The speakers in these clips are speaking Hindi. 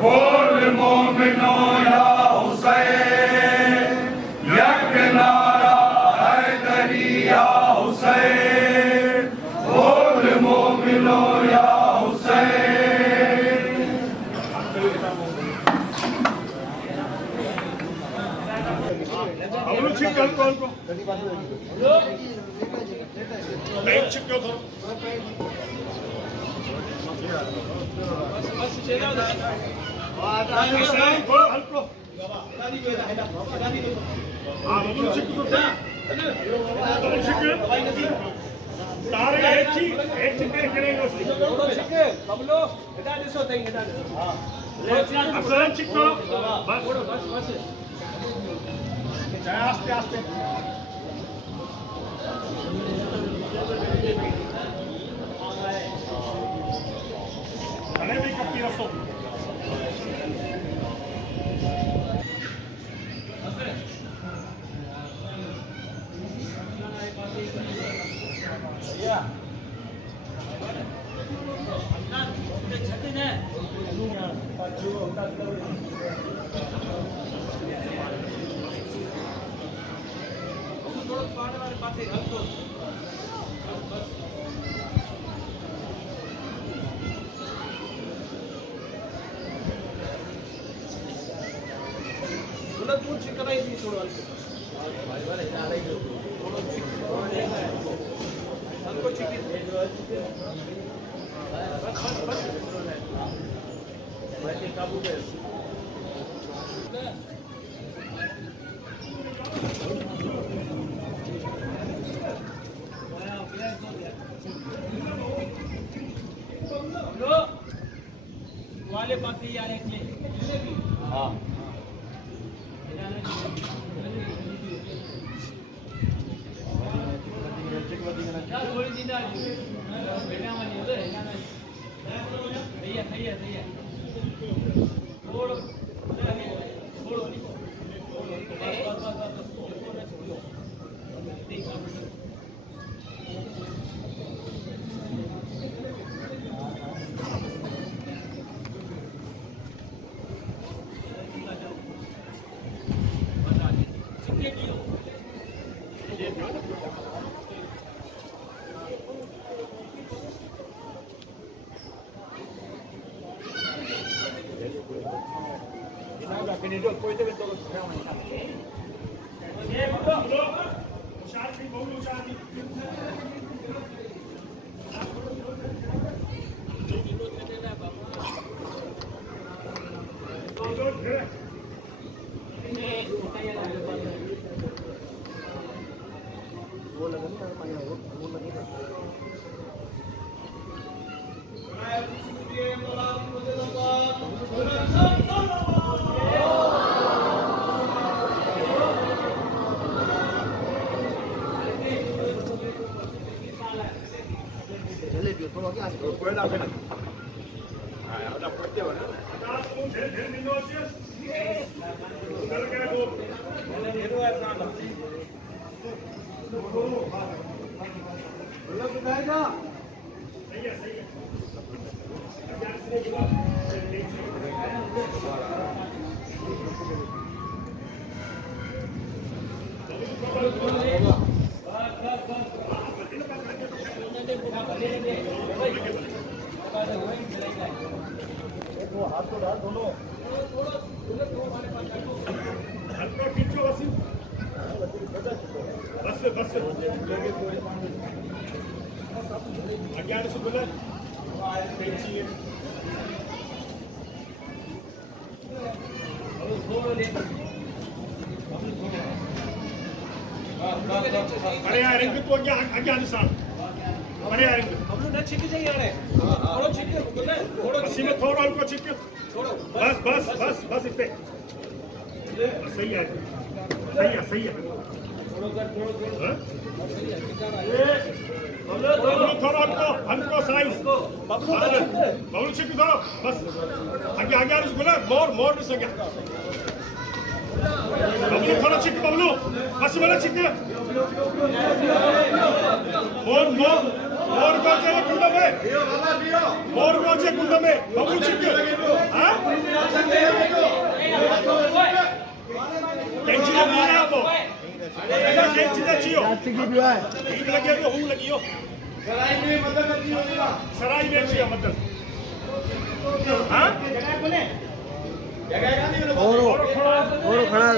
बोल मोमिनो या हुसैन यक नारा हैदरी या हुसैन बोल मोमिनो या हुसैन। अबलू छिक कल को टाइम छिक क्यों था आस्ते आस्ते भी कपी रखो वाले पास ही आ रहे हैं। हाँ थोड़ी दिन सही है बड़े आएंगे तो आगे निशान बड़े आएंगे हम लोग न छिक जाइए थोड़ा छिक थोड़ा इसी में थोड़ा उनको छिक बस बस बस बस इतने सही है सही है थोड़ा हमको साइज बबलू छिक थोड़ा बस आगे आगे मोर मिस हो गया बबलू थोड़ा छिक बबलू बस वाला छिक मोर मोर गोचे कुंड में मोर गोचे कुंड में बबू चिक हाँ कैंची का मारा है वो कैंची का चियो ठीक लगे तो हूँ लगी हो सराय में चिया मतलब हाँ और खड़ा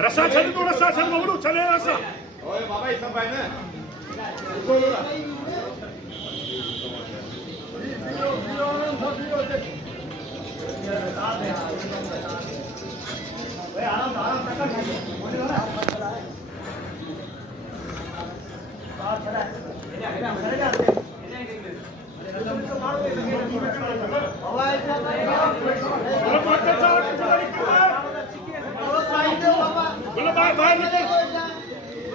रसा छल तो रसा छल बबलू चले रसा ओए बाबा इतना भाई ना बोलो बाहर बाहर निकल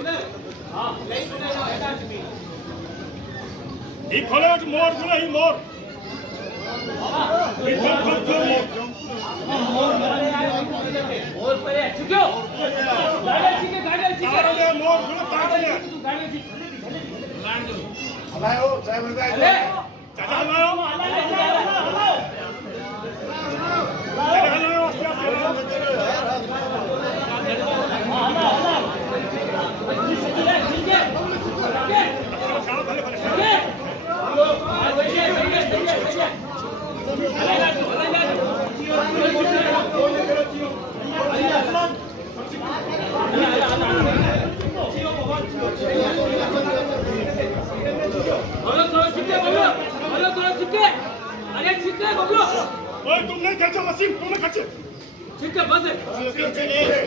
ही खोलो मोर बोलो ही मोर ही खोल खोल खोल मोर तारो ले मोर बोलो तारो ले हलाओ जय बंदा चाचा लाओ चाचा लाओ ओए तुमने खींचो वसीम तुमने खींचो ठीक है बस है।